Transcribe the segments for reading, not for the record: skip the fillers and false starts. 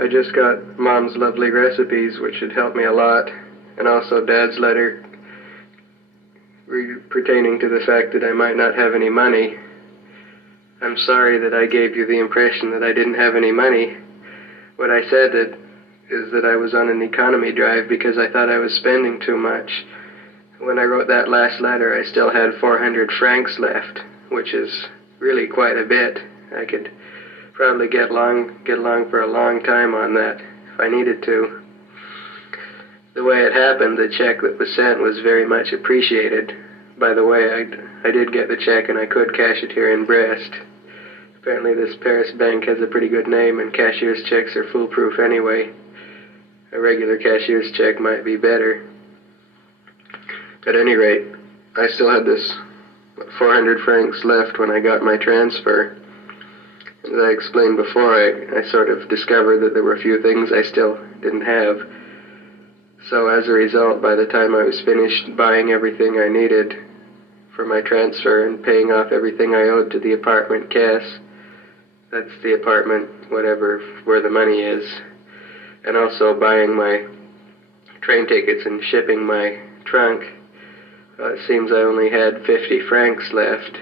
I just got Mom's lovely recipes, which should help me a lot, and also Dad's letter pertaining to the fact that I might not have any money. I'm sorry that I gave you the impression that I didn't have any money. What I said is that I was on an economy drive because I thought I was spending too much. When I wrote that last letter, I still had 400 francs left, which is really quite a bit. I could probably get along for a long time on that if I needed to. The way it happened, the check that was sent was very much appreciated. By the way, I did get the check and I could cash it here in Brest. Apparently this Paris bank has a pretty good name and cashier's checks are foolproof anyway. A regular cashier's check might be better. At any rate, I still had this 400 francs left when I got my transfer. As I explained before, I sort of discovered that there were a few things I still didn't have. So as a result, by the time I was finished buying everything I needed for my transfer and paying off everything I owed to the apartment caisse, that's the apartment, whatever, where the money is, and also buying my train tickets and shipping my trunk, it seems I only had 50 francs left.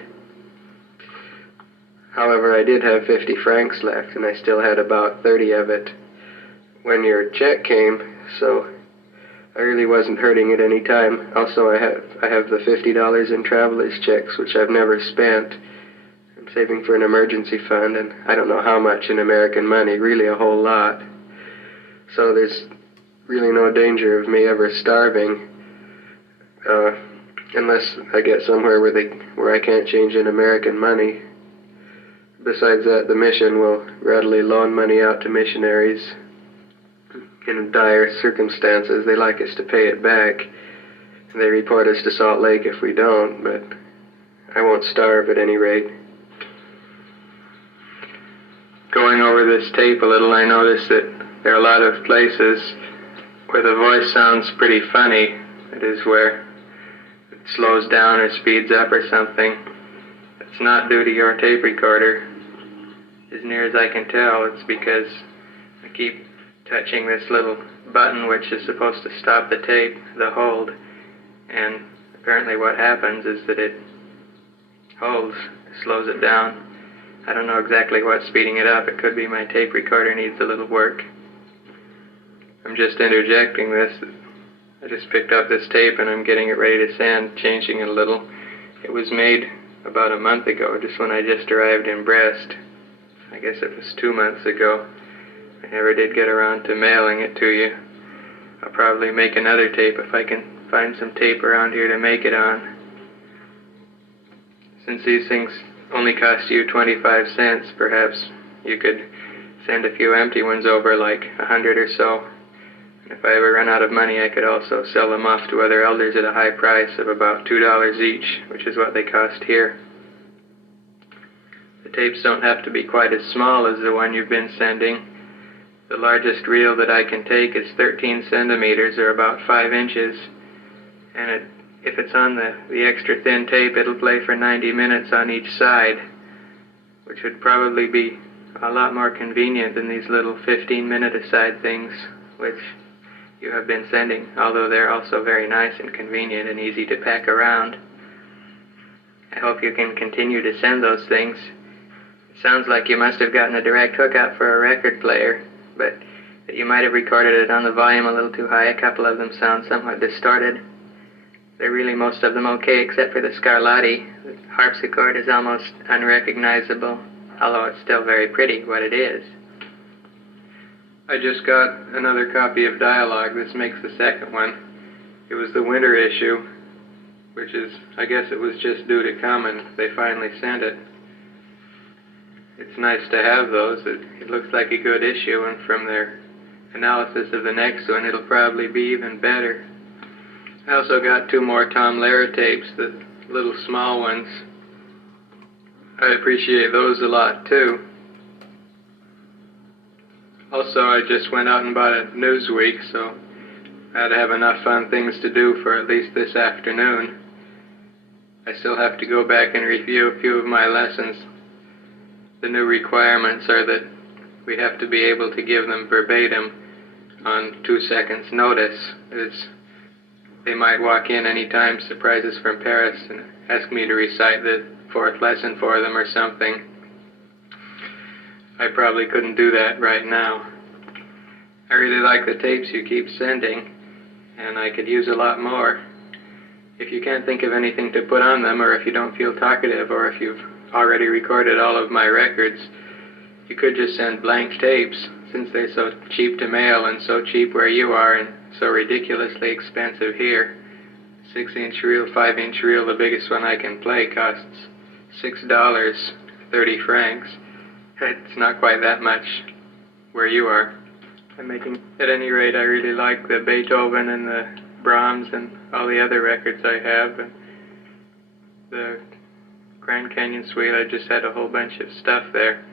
However, I did have 50 francs left, and I still had about 30 of it when your check came, so I really wasn't hurting at any time. Also, I have the $50 in traveler's checks, which I've never spent. I'm saving for an emergency fund, and I don't know how much in American money, really a whole lot. So there's really no danger of me ever starving, unless I get somewhere where I can't change in American money. Besides that, the mission will readily loan money out to missionaries in dire circumstances. They like us to pay it back. They report us to Salt Lake if we don't, but I won't starve at any rate. Going over this tape a little, I noticed that there are a lot of places where the voice sounds pretty funny. It is where it slows down or speeds up or something. It's not due to your tape recorder. As near as I can tell, it's because I keep touching this little button which is supposed to stop the tape, the hold, and apparently what happens is that it holds, slows it down. I don't know exactly what's speeding it up. It could be my tape recorder needs a little work. I'm just interjecting this. I just picked up this tape and I'm getting it ready to send, changing it a little. It was made about a month ago, just when I just arrived in Brest. I guess it was 2 months ago. I never did get around to mailing it to you. I'll probably make another tape if I can find some tape around here to make it on. Since these things only cost you 25 cents, perhaps you could send a few empty ones over, like 100 or so. And if I ever run out of money, I could also sell them off to other elders at a high price of about $2 each, which is what they cost here. The tapes don't have to be quite as small as the one you've been sending. The largest reel that I can take is 13 centimeters, or about 5 inches, and if it's on the extra thin tape, it'll play for 90 minutes on each side, which would probably be a lot more convenient than these little 15-minute aside things, which you have been sending, although they're also very nice and convenient and easy to pack around. I hope you can continue to send those things. It sounds like you must have gotten a direct hookup for a record player, but that you might have recorded it on the volume a little too high. A couple of them sound somewhat distorted. They're really most of them okay, except for the Scarlatti. The harpsichord is almost unrecognizable, although it's still very pretty, what it is. I just got another copy of Dialogue. This makes the second one. It was the winter issue, which is, I guess it was just due to come and they finally sent it. It's nice to have those. It looks like a good issue, and from their analysis of the next one, it'll probably be even better. I also got 2 more Tom Lehrer tapes, the little small ones. I appreciate those a lot too. Also, I just went out and bought a Newsweek, so I had to have enough fun things to do for at least this afternoon. I still have to go back and review a few of my lessons. The new requirements are that we have to be able to give them verbatim on 2 seconds notice. They might walk in anytime, surprises from Paris, and ask me to recite the 4th lesson for them or something. I probably couldn't do that right now. I really like the tapes you keep sending, and I could use a lot more. If you can't think of anything to put on them, or if you don't feel talkative, or if you've already recorded all of my records, you could just send blank tapes, since they're so cheap to mail and so cheap where you are and so ridiculously expensive here. 6-inch reel, 5-inch reel, the biggest one I can play, costs $6, 30 francs. It's not quite that much where you are. At any rate, I really like the Beethoven and the Brahms and all the other records I have. And the Grand Canyon Suite, I just had a whole bunch of stuff there.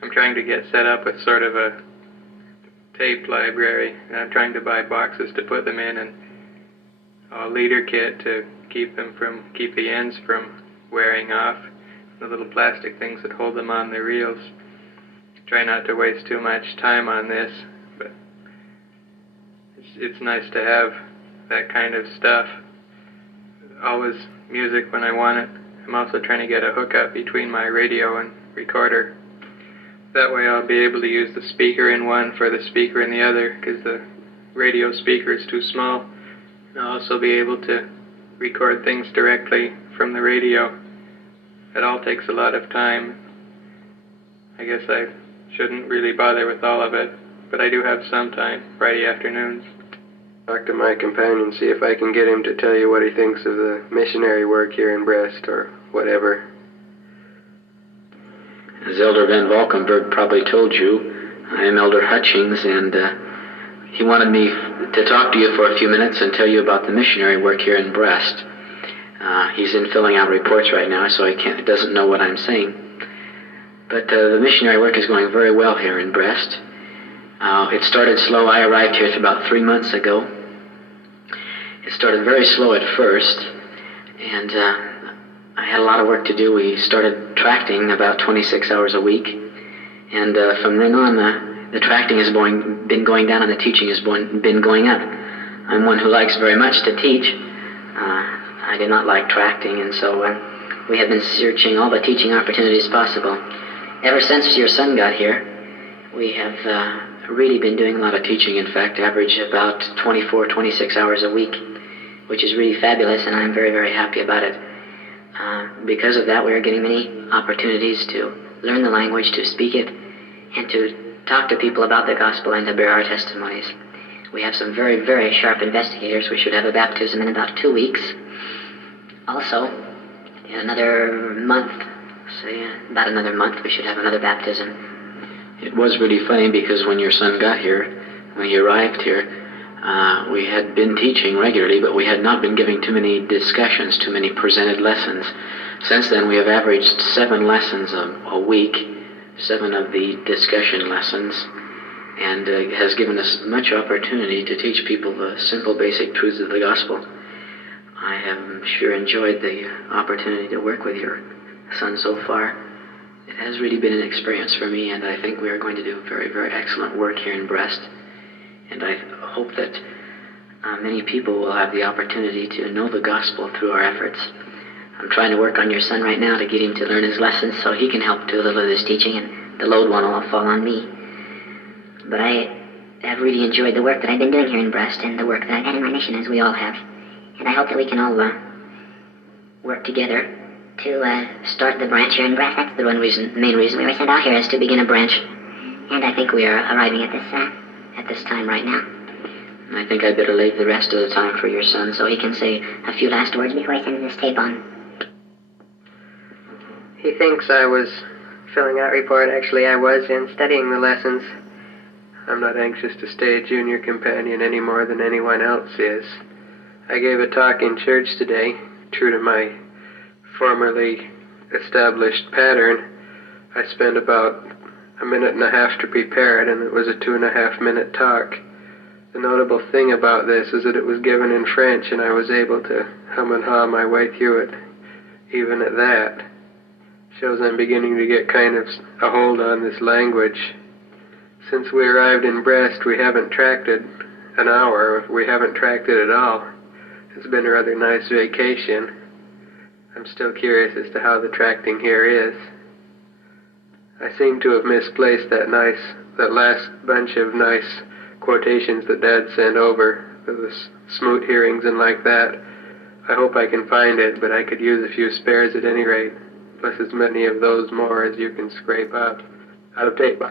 I'm trying to get set up with sort of a tape library, and I'm trying to buy boxes to put them in and a leader kit to keep the ends from wearing off, the little plastic things that hold them on the reels. Try not to waste too much time on this, but it's nice to have that kind of stuff. Always music when I want it. I'm also trying to get a hookup between my radio and recorder. That way I'll be able to use the speaker in one for the speaker in the other, because the radio speaker is too small. I'll also be able to record things directly from the radio. It all takes a lot of time. I guess I shouldn't really bother with all of it, but I do have some time, Friday afternoons. Talk to my companion, see if I can get him to tell you what he thinks of the missionary work here in Brest, or whatever. As Elder Van Valkenburg probably told you, I am Elder Hutchings, and he wanted me to talk to you for a few minutes and tell you about the missionary work here in Brest. He's in filling out reports right now, so he doesn't know what I'm saying. But the missionary work is going very well here in Brest. It started slow. I arrived here about 3 months ago. It started very slow at first, and I had a lot of work to do. We started tracting about 26 hours a week, and from then on, the tracting has been going down and the teaching has been going up. I'm one who likes very much to teach. I do not like tracting, and so we have been searching all the teaching opportunities possible. Ever since your son got here, we have really been doing a lot of teaching. In fact, average about 24, 26 hours a week, which is really fabulous, and I'm very, very happy about it. Because of that, we are getting many opportunities to learn the language, to speak it, and to talk to people about the gospel and to bear our testimonies. We have some very, very sharp investigators. We should have a baptism in about 2 weeks. Also, in another month, about another month, we should have another baptism. It was really funny because when your son got here, when he arrived here, we had been teaching regularly, but we had not been giving too many discussions, too many presented lessons. Since then, we have averaged 7 lessons a week, 7 of the discussion lessons, and it has given us much opportunity to teach people the simple, basic truths of the gospel. I have sure enjoyed the opportunity to work with your son so far. It has really been an experience for me, and I think we are going to do very, very excellent work here in Brest. And I hope that many people will have the opportunity to know the gospel through our efforts. I'm trying to work on your son right now to get him to learn his lessons so he can help do a little of this teaching, and the load won't all fall on me. But I have really enjoyed the work that I've been doing here in Brest and the work that I've had in my mission, as we all have. And I hope that we can all work together to start the branch here in Brest. That's the main reason we were sent out here, is to begin a branch. And I think we are arriving at this time right now. I think I'd better leave the rest of the time for your son so he can say a few last words before he sends this tape on. He thinks I was filling out report. Actually, I was in studying the lessons. I'm not anxious to stay a junior companion any more than anyone else is. I gave a talk in church today, true to my formerly established pattern. I spent about a minute and a half to prepare it, and it was a 2.5-minute talk. The notable thing about this is that it was given in French, and I was able to hum and haw my way through it, even at that. Shows I'm beginning to get kind of a hold on this language. Since we arrived in Brest, we haven't tracked it an hour. We haven't tracked it at all. It's been a rather nice vacation. I'm still curious as to how the tracting here is. I seem to have misplaced that last bunch of nice quotations that Dad sent over for the Smoot hearings and like that. I hope I can find it, but I could use a few spares at any rate, plus as many of those more as you can scrape up out of tape.